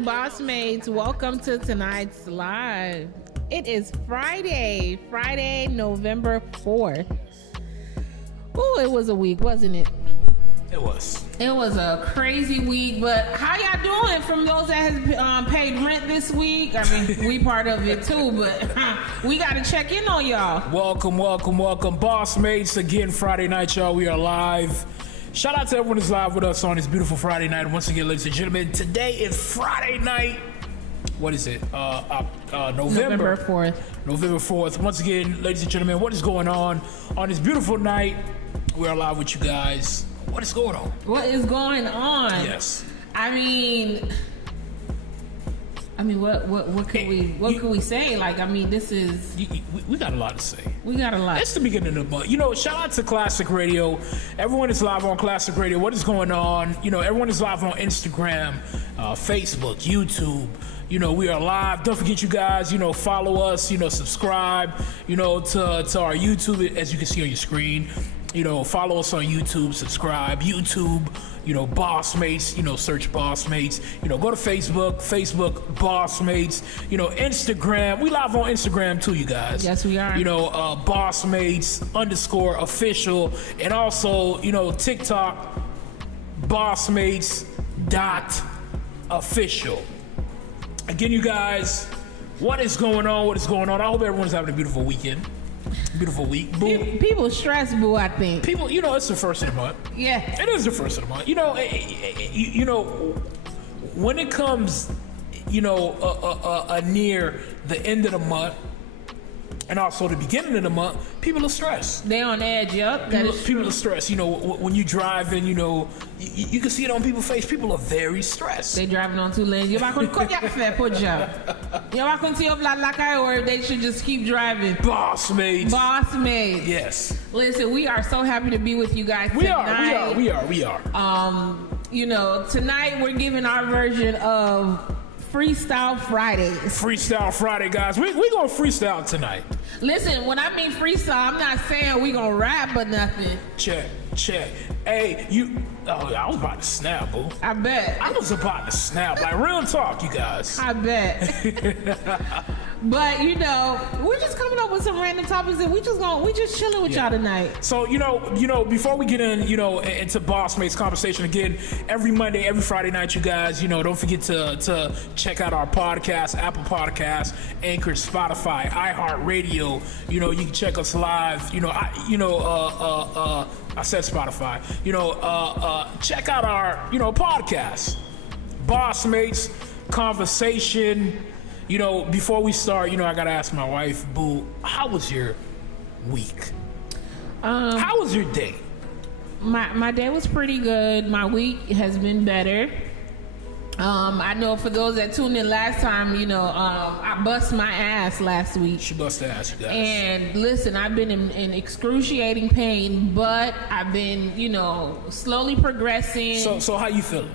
BossMates, welcome to tonight's live. It is Friday, November 4th. Oh, it was a week, wasn't it? It was. It was a crazy week, but how y'all doing from those that has paid rent this week? I mean, we part of it too, but we got to check in on y'all. Welcome. BossMates, again, Friday night, y'all. We are live. Shout out to everyone who's live with us on this beautiful Friday night. Once again, ladies and gentlemen, today is Friday night. What is it? November 4th. November 4th. Once again, ladies and gentlemen, what is going on this beautiful night? We are live with you guys. What is going on? What is going on? Yes. I mean, what could we say? Like, I mean, this is we got a lot to say. We got a lot. It's the beginning of the month. You know, shout out to Classic Radio. Everyone is live on Classic Radio. What is going on? You know, everyone is live on Instagram, Facebook, YouTube. You know, we are live. Don't forget, you guys, you know, follow us, you know, subscribe, you know, to our YouTube, as you can see on your screen. You know, follow us on YouTube, subscribe, YouTube, you know, BossMates, you know, search BossMates, you know, go to Facebook, BossMates, you know, Instagram. We live on Instagram too, you guys. Yes, we are. You know, BossMates_official, and also, you know, TikTok, BossMates.official. Again, you guys, what is going on? I hope everyone's having a beautiful weekend. Beautiful week. Boo. People stress, boo, I think. People, you know, it's the first of the month. Yeah. It is the first of the month. You know, you know, when it comes, you know, near the end of the month and also the beginning of the month, people are stressed. They on edge, yup. People are stressed. You know, when you driving, you know, you can see it on people's face. People are very stressed. They driving on two lanes. You're not going to or they should just keep driving. BossMates. Yes. Listen, we are so happy to be with you guys tonight. We are. You know, tonight we're giving our version of Freestyle Friday. Freestyle Friday, guys. We gonna freestyle tonight. Listen, when I mean freestyle, I'm not saying we gonna rap or nothing. Check. Hey, I was about to snap, boo. I bet. I was about to snap. Like, real talk, you guys. I bet. But, you know, we're just coming up with some random topics and we just chilling with y'all tonight. So, you know, before we get in, you know, into BossMates conversation again, every Monday, every Friday night, you guys, you know, don't forget to check out our podcast, Apple Podcasts, Anchor, Spotify, iHeartRadio. You know, you can check us live. You know, I said Spotify. You know, check out our, you know, podcast, BossMates Conversation. You know, before we start, you know, I gotta ask my wife, boo, how was your week? How was your day? My day was pretty good. My week has been better. I know for those that tuned in last time, I bust my ass last week. She bust her ass, you guys. And listen, I've been in excruciating pain, but I've been, slowly progressing. So how you feeling?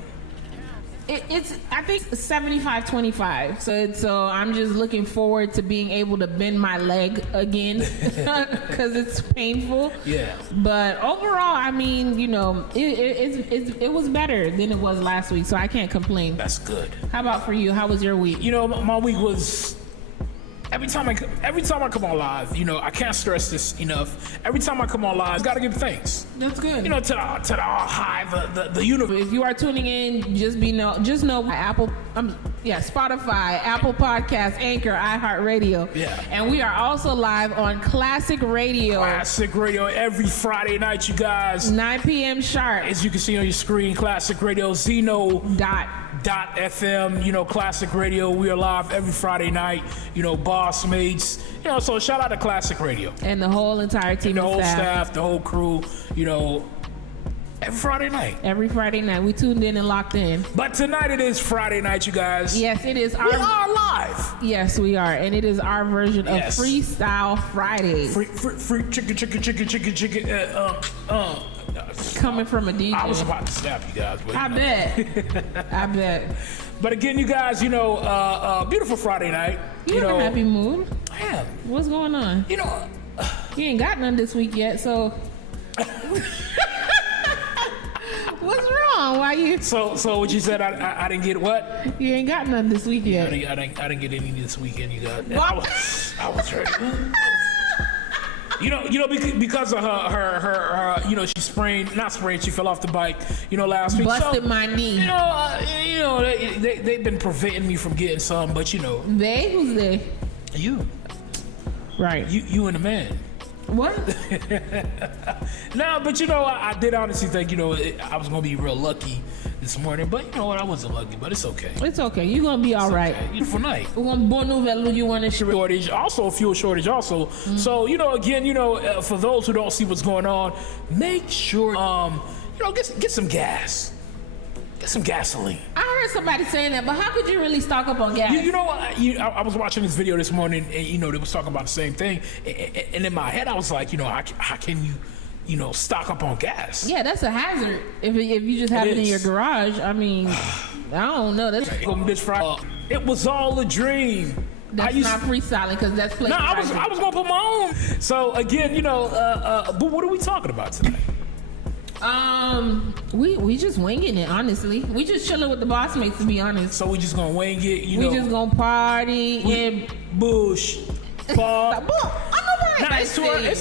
It's I think 75-25. So I'm just looking forward to being able to bend my leg again because it's painful. Yeah. But overall, I mean, it was better than it was last week, so I can't complain. That's good. How about for you? How was your week? My week was. Every time I come on live, I can't stress this enough. Every time I come on live, I gotta give thanks. That's good. To the all high, the universe. If you are tuning in, just know Spotify, Apple Podcasts, Anchor, iHeartRadio. Yeah. And we are also live on Classic Radio. Classic Radio every Friday night, you guys. 9 p.m. sharp. As you can see on your screen, Classic Radio, Zeno.fm, Classic Radio. We are live every Friday night, BossMates. So shout out to Classic Radio. And the whole entire team, the whole staff, the whole crew, every Friday night. Every Friday night. We tuned in and locked in. But tonight it is Friday night, you guys. Yes, it is. We are live. Yes, we are. And it is our version of Freestyle Friday. Free chicken. Coming from a DJ. I was about to snap you guys. But, I bet. But again, you guys, beautiful Friday night. You in a happy mood? I am. What's going on? You ain't got none this week yet, so... What's wrong? Why you? So what you said? I didn't get what? You ain't got none this week yet. I didn't get any this weekend. You got. I was ready. Because of her, she fell off the bike, last week. Busted my knee. They've been preventing me from getting some, but They? Who's they? You. Right. You and the man. What? No, but I did honestly think, I was going to be real lucky this morning, but you know what? I wasn't lucky, but it's okay. It's okay. You're going to be all right. Okay. Beautiful night. We're going to bon nouvelle, you want to shortage, also a fuel shortage also. Mm-hmm. So, again, for those who don't see what's going on, make sure, get some gas. Get some gasoline. I heard somebody saying that, but how could you really stock up on gas? I was watching this video this morning, and they was talking about the same thing, and in my head I was like, how can you, stock up on gas? Yeah, that's a hazard. If you just have it in your garage, I mean, I don't know. That's this Friday. It was all a dream. That's not freestyling because that's playing. No, I was gonna put my own. So again, but what are we talking about tonight? We just winging it, honestly. We just chilling with the BossMates, to be honest. So we just gonna wing it, We just gonna party and bush. It's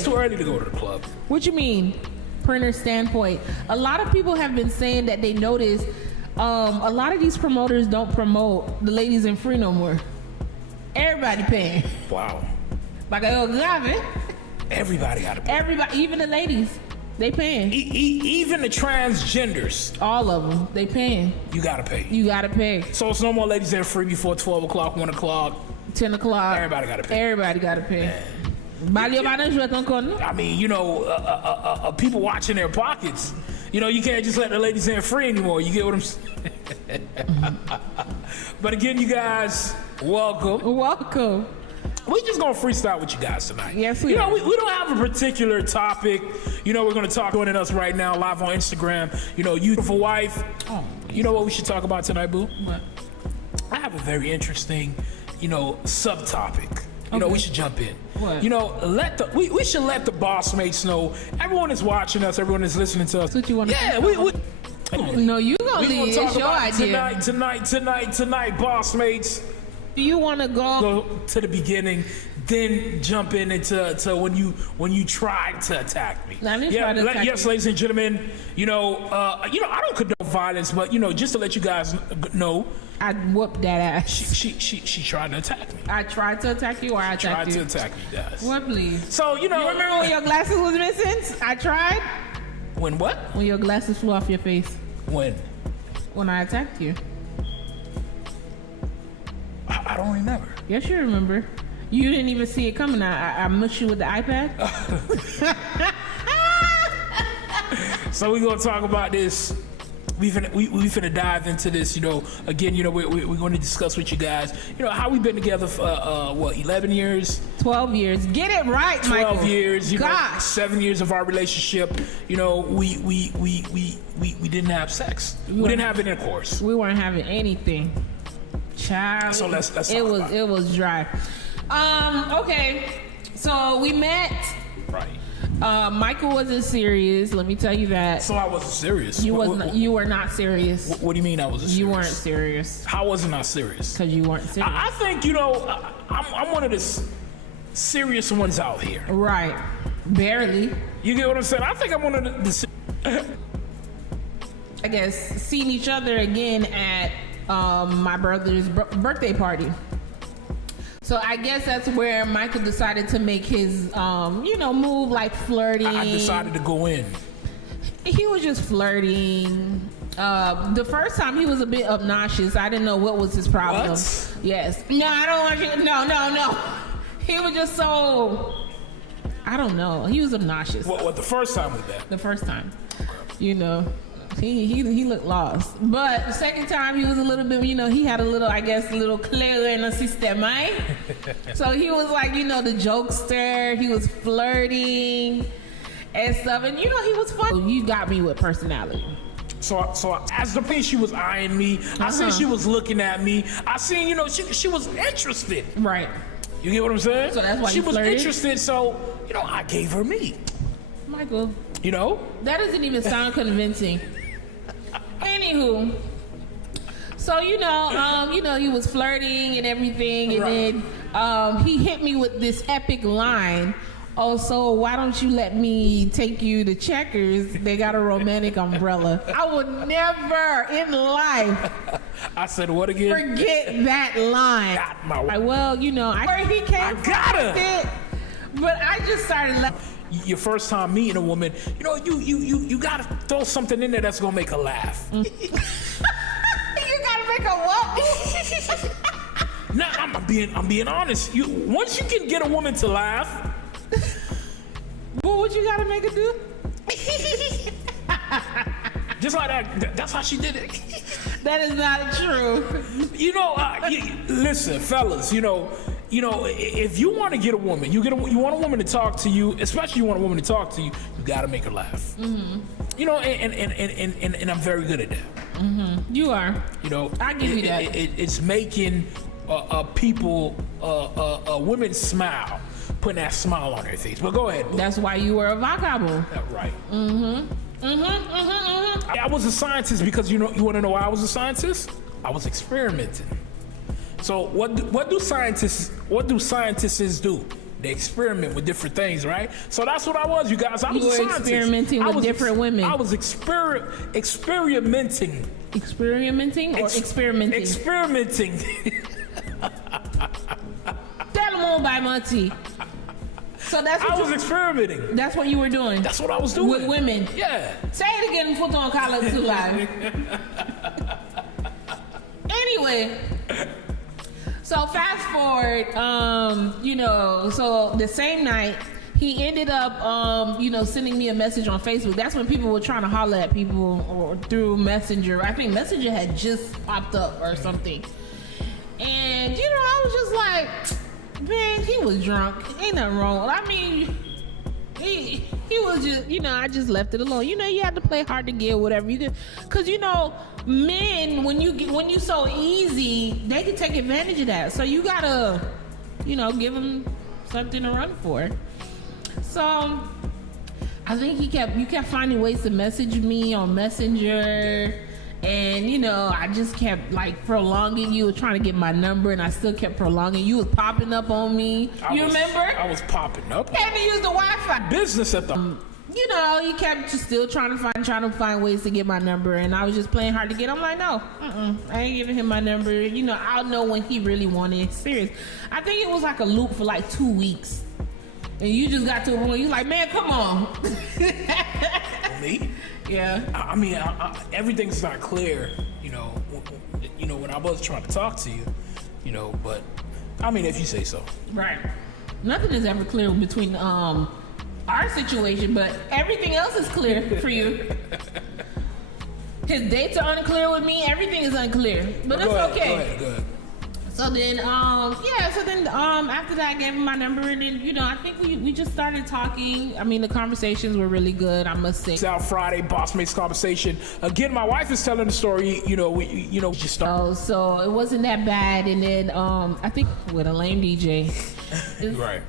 too early to go to the club. What you mean? Printer standpoint. A lot of people have been saying that they notice a lot of these promoters don't promote the ladies in free no more. Everybody paying. Wow. Like everybody gotta pay. Everybody, even the ladies. They paying. Even the transgenders. All of them. They paying. You gotta pay. You gotta pay. So it's no more ladies that are free before 12 o'clock, 1 o'clock. 10 o'clock. Everybody gotta pay. Everybody gotta pay. I mean, people watching their pockets. You can't just let the ladies in free anymore. You get what I'm saying? But again, you guys, welcome. Welcome. We're just gonna freestyle with you guys tonight. Yes, we are. We don't have a particular topic. We're gonna talk joining us right now live on Instagram. Beautiful wife. Oh, you know what we should talk about tonight, boo? What? I have a very interesting, subtopic. Okay. We should jump in. What? We should let the BossMates know. Everyone is watching us. Everyone is listening to us. That's what you want to? Yeah, No, you gonna leave. It's your idea. Tonight, BossMates. Do you want to go to the beginning, then jump into when you tried to attack me? Yes, ladies and gentlemen. I don't condone violence, but just to let you guys know, I whooped that ass. She tried to attack me. I tried to attack you, or I attacked you? Tried to attack you guys. What, please? So you remember when your glasses was missing? I tried. When what? When your glasses flew off your face. When? When I attacked you. I don't remember. Yes, you remember. You didn't even see it coming. I mushed you with the iPad. So we're gonna talk about this we finna dive into this. You know, again, you know, we're going to discuss with you guys, you know, how we've been together for 11 years, 12 years. Get it right, 12 Michael. years. You know, 7 years of our relationship. You know, we didn't have sex. We didn't have intercourse. We weren't having anything. Child. So let's talk it was about it. It was dry. Okay, so we met. Right. Michael wasn't serious. Let me tell you that. So I wasn't serious. You were not serious. What do you mean I wasn't serious? You weren't serious. How wasn't I serious? Because you weren't serious. I think, you know, I'm one of the serious ones out here. Right. Barely. You get what I'm saying? I think I'm one of the I guess seeing each other again at my brother's birthday party. So I guess that's where Michael decided to make his, you know, move, like flirting. I decided to go in. He was just flirting. The first time he was a bit obnoxious. I didn't know what was his problem. What? Yes. No, I don't want you. No. He was just so, I don't know. He was obnoxious. What the first time was that? The first time, you know. He looked lost. But the second time he was a little bit, you know, he had a little, I guess, a little clear in the system, right? So he was like, you know, the jokester. He was flirting and stuff. And, you know, he was fun. You got me with personality. So as the piece, she was eyeing me. I seen she was looking at me. I seen, you know, she was interested. Right. You get what I'm saying? So that's why she you was flirted? interested. So, you know, I gave her me. Michael. You know? That doesn't even sound convincing. Anywho, so you know, he was flirting and everything, and Right. then he hit me with this epic line. Oh, so why don't you let me take you to Checkers? They got a romantic umbrella. I would never in life I said, what again? forget that line. Got my- Well, you know, where he came got her. from with it, but I just started laughing. Your first time meeting a woman, you know, you gotta throw something in there that's gonna make her laugh. You gotta make a what? Nah, I'm being honest. Once you can get a woman to laugh, What you gotta make her do? just like that. That's how she did it. That is not true. You know, listen, fellas. You know, if you want to get a woman, you want a woman to talk to you, especially you want a woman to talk to you, you gotta make her laugh. Mm-hmm. You know, and I'm very good at that. Mm-hmm. You are. You know, I give you that. It's making people, women smile, putting that smile on their face. But go ahead. Boo. That's why you were a vocable. That's right. I was a scientist because you want to know why I was a scientist? I was experimenting. So what do scientists do? They experiment with different things, right? So that's what I was, you guys. I was You a were scientist. experimenting with different women. I was experimenting. Experimenting or experimenting? Experimenting. Tell them all by Monty. So that's what I was experimenting. That's what you were doing. That's what I was doing. With women. Yeah. Say it again, foot on collar too live. Anyway. So fast forward, you know, so the same night, he ended up, you know, sending me a message on Facebook. That's when people were trying to holler at people or through Messenger. I think Messenger had just popped up or something. And, you know, I was just like, man, he was drunk. Ain't nothing wrong. I mean, he was just, you know, I just left it alone. You know, you have to play hard to get, whatever you can. Because, you know, men, when you so easy, they can take advantage of that. So you gotta, you know, give them something to run for. So I think you kept finding ways to message me on Messenger, and you know, I just kept like prolonging. You were trying to get my number, and I still kept prolonging. You was popping up on me. Remember? I was popping up. You had to use the Wi-Fi. Business at the. You know, you kept just still trying to find ways to get my number, and I was just playing hard to get. I'm like, no, I ain't giving him my number. You know, I'll know when he really wanted it. Serious. I think it was like a loop for like 2 weeks, and you just got to a point. You like, man, come on. Me? Yeah. I mean, everything's not clear. You know, when I was trying to talk to you, you know, but I mean, if you say so. Right. Nothing is ever clear between our situation, but everything else is clear for you. His dates are unclear with me. Everything is unclear, but it's okay. Go ahead. So then, after that, I gave him my number, and then, I think we just started talking. I mean, the conversations were really good, I must say. Freestyle Friday, BossMates conversation. Again, my wife is telling the story. We just started. Oh, so it wasn't that bad, and then I think with a lame DJ, Right.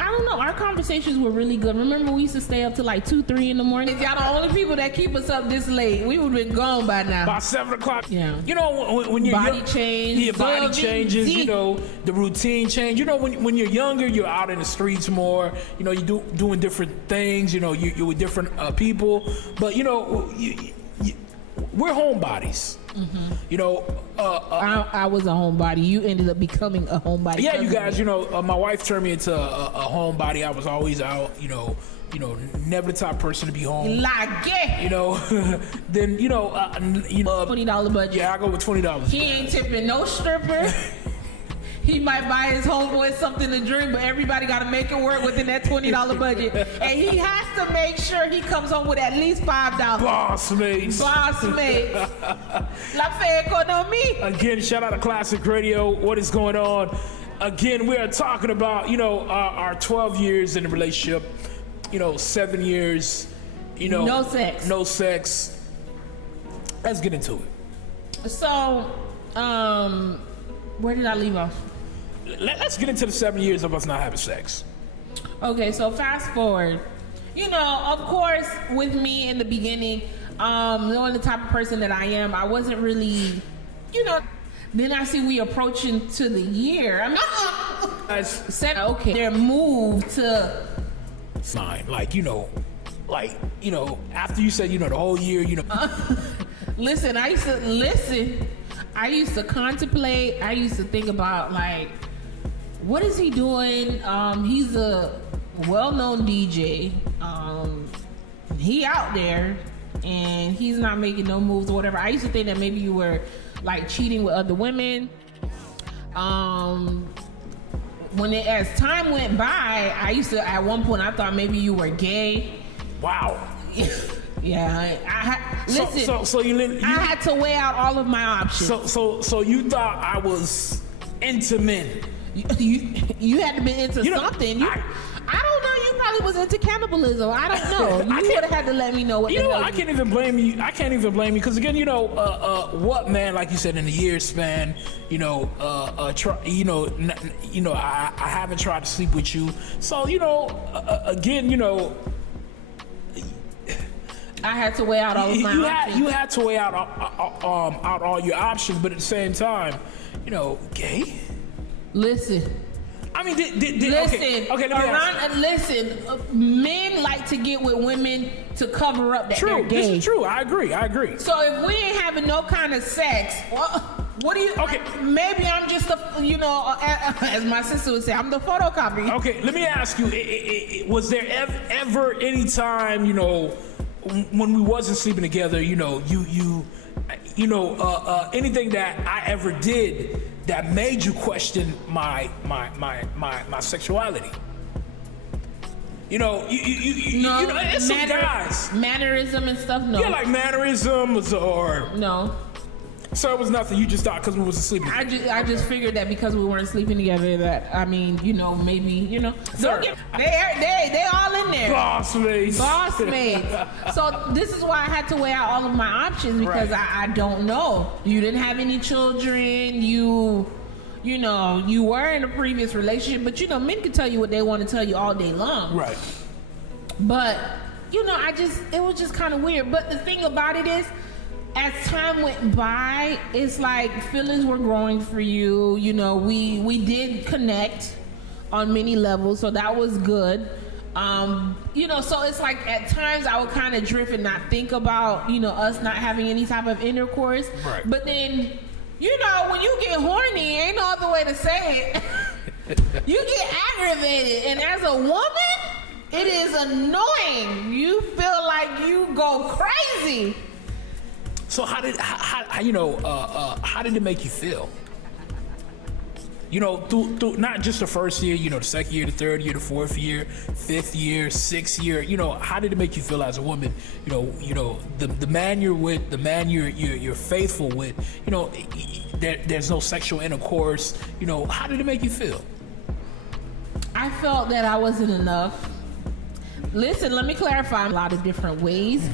I don't know. Our conversations were really good. Remember, we used to stay up to like 2, 3 in the morning. Y'all the only people that keep us up this late. We would have been gone by now. About 7 o'clock. Yeah. When you're body young, change. your body changes. The routine change. When you're younger, you're out in the streets more. You're doing different things. You're with different people. But we're homebodies. Mm-hmm. I was a homebody. You ended up becoming a homebody. Yeah, you guys. My wife turned me into a homebody. I was always out. Never the type of person to be home. Like it. Then $20 budget. Yeah, I go with $20. He ain't tipping no stripper. He might buy his homeboy something to drink, but everybody got to make it work within that $20 budget. And he has to make sure he comes home with at least $5. BossMates. La fe economie. Again, shout out to Classic Radio. What is going on? Again, we are talking about, our 12 years in a relationship, 7 years, No sex. No sex. Let's get into it. So, where did I leave off? Let's get into the 7 years of us not having sex. Okay, so fast forward. Of course, with me in the beginning, knowing the type of person that I am, I wasn't really, then I see we approaching to the year. I mean, said, okay, their move to sign, after you said, the whole year, Listen, I used to contemplate. I used to think about, what is he doing? He's a well-known DJ. He out there, and he's not making no moves or whatever. I used to think that maybe you were, cheating with other women. As time went by, at one point, I thought maybe you were gay. Wow. Yeah, listen. So you I had to weigh out all of my options. So you thought I was into men? You had to be into something. I don't know. You probably was into cannibalism. I don't know. You would have had to let me know what. I can't even blame you. I can't even blame you because again, what man, like you said, in the year span, I haven't tried to sleep with you. So again, I had to weigh out all of my options. You had to weigh out all your options, but at the same time, gay. Listen. I mean, listen. Okay, let me listen. Men like to get with women to cover up that they're gay. This is true. I agree. So if we ain't having no kind of sex, what do you? Okay. Maybe I'm just as my sister would say, I'm the photocopy. Okay, let me ask you: was there ever any time, when we wasn't sleeping together, anything that I ever did that made you question my sexuality? It's some guys. Mannerism and stuff, no. Yeah, like mannerisms or no. So it was nothing. You just thought because we wasn't sleeping. I just figured that because we weren't sleeping together, that maybe they all in there. BossMates. So this is why I had to weigh out all of my options because I don't know. You didn't have any children. You were in a previous relationship, but men can tell you what they want to tell you all day long. Right. But it was just kind of weird. But the thing about it is, as time went by, it's like feelings were growing for you. We did connect on many levels, so that was good. So it's like at times I would kind of drift and not think about, us not having any type of intercourse. Right. But then, when you get horny, ain't no other way to say it. You get aggravated, and as a woman, it is annoying. You feel like you go crazy. So how did it make you feel? You know, through not just the first year, you know, the second year, the third year, the fourth year, fifth year, sixth year. You know, how did it make you feel as a woman? You know, the man you're with, the man you're faithful with. You know, there's no sexual intercourse. You know, how did it make you feel? I felt that I wasn't enough. Listen, let me clarify a lot of different ways.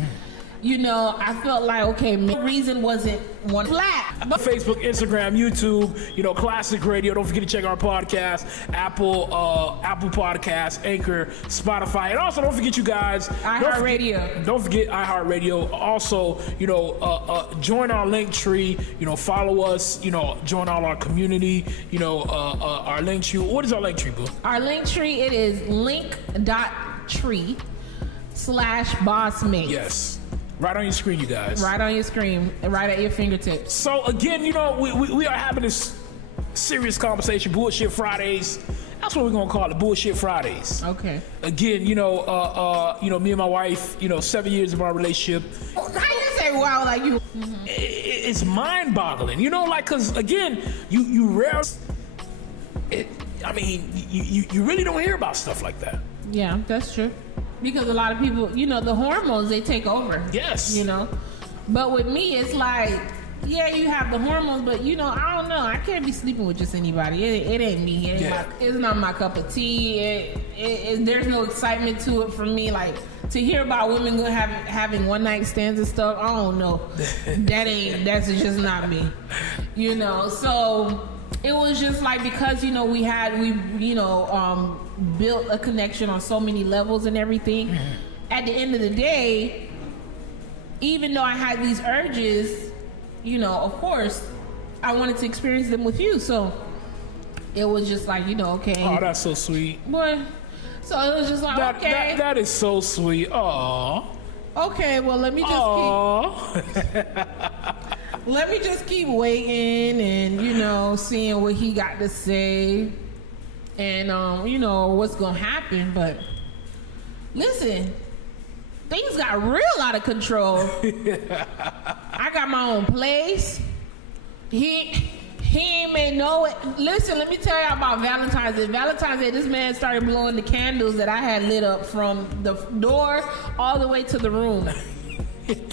You know, I felt like, okay, the reason wasn't one flat. Facebook, Instagram, YouTube, you know, Classic Radio. Don't forget to check our podcast, Apple Podcasts, Anchor, Spotify, and also don't forget, you guys, iHeartRadio. Don't forget iHeartRadio. Also, you know, join our Linktree. You know, follow us. You know, join all our community. You know, our Linktree. What is our Linktree, boo? Our Linktree, it is Linktr.ee/BossMates. Yes. Right on your screen, you guys. Right on your screen, right at your fingertips. So again, you know, we are having this serious conversation, Bullshit Fridays. That's what we're gonna call it, Bullshit Fridays. Okay. Again, you know, me and my wife, you know, 7 years of our relationship. How you say wow like you? It's mind-boggling, you know, like, cause again, you rarely. I mean, you really don't hear about stuff like that. Yeah, that's true. Because a lot of people, you know, the hormones, they take over. Yes. You know, but with me, it's like, yeah, you have the hormones, but you know, I don't know. I can't be sleeping with just anybody. It ain't me. It's not my cup of tea. There's no excitement to it for me. Like, to hear about women having one night stands and stuff, I don't know. That's just not me. You know, so it was just like, because, you know, we built a connection on so many levels and everything. Mm-hmm. At the end of the day, even though I had these urges, you know, of course, I wanted to experience them with you. So it was just like, you know, okay. Oh, that's so sweet. Boy. So it was just like, okay. That is so sweet. Aww. Okay, well, let me just keep waiting and, you know, seeing what he got to say. And, you know, what's going to happen. But listen, things got real out of control. I got my own place. He ain't made no... Listen, let me tell y'all about Valentine's Day. Valentine's Day, this man started blowing the candles that I had lit up from the door all the way to the room.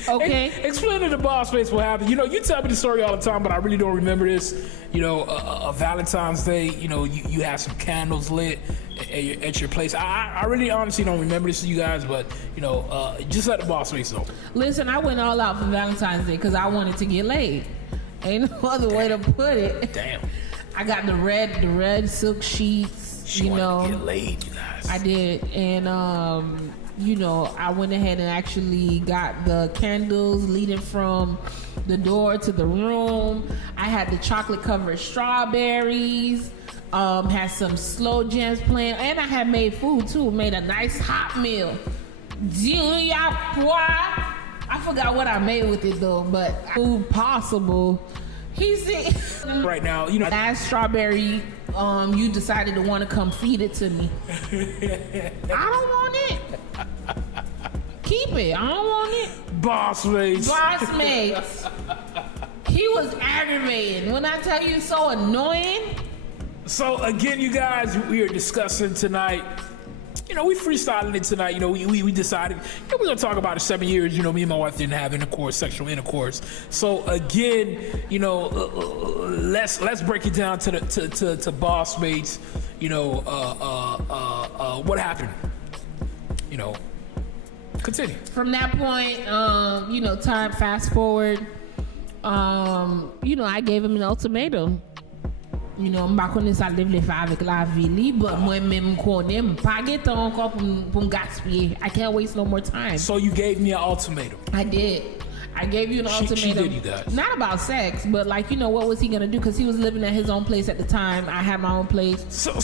Okay. Explain to the BossMates what happened. You know, you tell me the story all the time, but I really don't remember this. You know, a Valentine's Day, you know, you had some candles lit at your place. I really honestly don't remember this, you guys, but, you know, just let the BossMates know. Listen, I went all out for Valentine's Day because I wanted to get laid. Ain't no other way to put it. Damn. I got the red silk sheets. She wanted to get laid, you guys. I did, and you know, I went ahead and actually got the candles leading from the door to the room. I had the chocolate covered strawberries, had some slow jams playing, and I had made food too. Made a nice hot meal. I forgot what I made with it though, but food possible. He said, right now, you know, that strawberry, you decided to want to come feed it to me. I don't want it. Keep it. I don't want it. BossMates. He was aggravating. When I tell you, so annoying. So again, you guys, we are discussing tonight. You know, we freestyling it tonight. You know, we decided, you know, we're gonna talk about it. 7 years. You know, me and my wife didn't have sexual intercourse. So again, you know, let's break it down to BossMates. You know, what happened? You know, continue. From that point, you know, time fast forward. You know, I gave him an ultimatum. You know, je ne sais pas si je avec la vie, but moi-même, je ne pas encore pour me gaspiller. I can't waste no more time. So you gave me an ultimatum. I did. I gave you an ultimatum. She did, you guys. Not about sex, but like, you know, what was he gonna do? Because he was living at his own place at the time. I had my own place.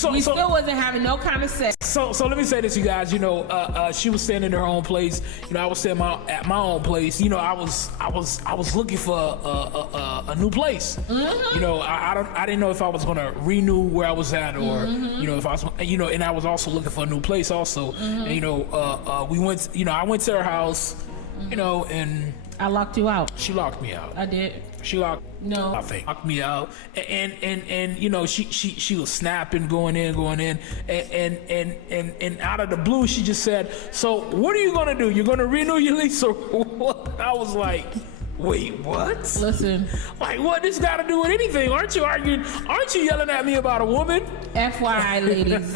We still wasn't having no kind of sex. So let me say this, you guys. You know, she was staying in her own place. You know, I was staying at my own place. You know, I was looking for a new place. Mm-hmm. You know, I didn't know if I was gonna renew where I was at, or mm-hmm. you know, if I was, you know, and I was also looking for a new place also. Mm-hmm. And, you know, we went. You know, I went to her house. Mm-hmm. You know, and I locked you out. She locked me out. I did. She locked. No. I think locked me out, and you know she was snapping, going in, and out of the blue she just said, "So what are you gonna do? You're gonna renew your lease or what?" I was like, "Wait, what?" Listen. Like, what this got to do with anything? Aren't you arguing? Aren't you yelling at me about a woman? FYI, ladies,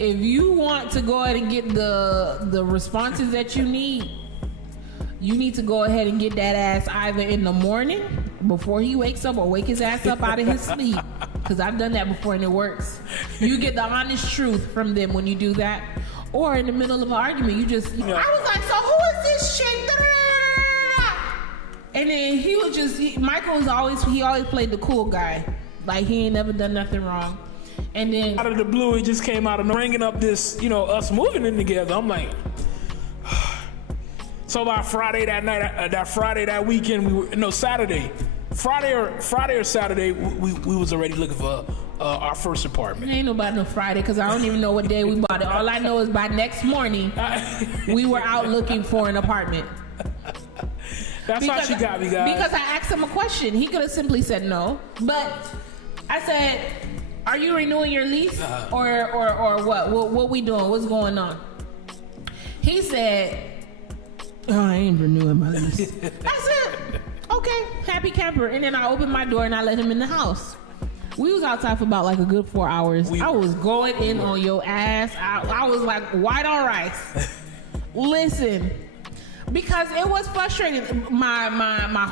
if you want to go ahead and get the responses that you need to go ahead and get that ass either in the morning before he wakes up or wake his ass up out of his sleep. Because I've done that before and it works. You get the honest truth from them when you do that. Or in the middle of an argument, you just... I was like, so who is this shit? And then he was just... Michael was always played the cool guy. Like, he ain't never done nothing wrong. And then... Out of the blue, it just came out of bringing up this, us moving in together. I'm like... So by Friday that night, that weekend, Saturday, Friday or Saturday, we was already looking for our first apartment. Ain't nobody no Friday because I don't even know what day we bought it. All I know is by next morning, we were out looking for an apartment. That's how she got me, guys. Because I asked him a question. He could have simply said no. But I said, are you renewing your lease or what? What we doing? What's going on? He said... Oh, I ain't renewing my lease. I said, okay, happy camper. And then I opened my door and I let him in the house. We was outside for about like a good 4 hours. I was going in on your ass. I was like white on rice. Listen, because it was frustrating. My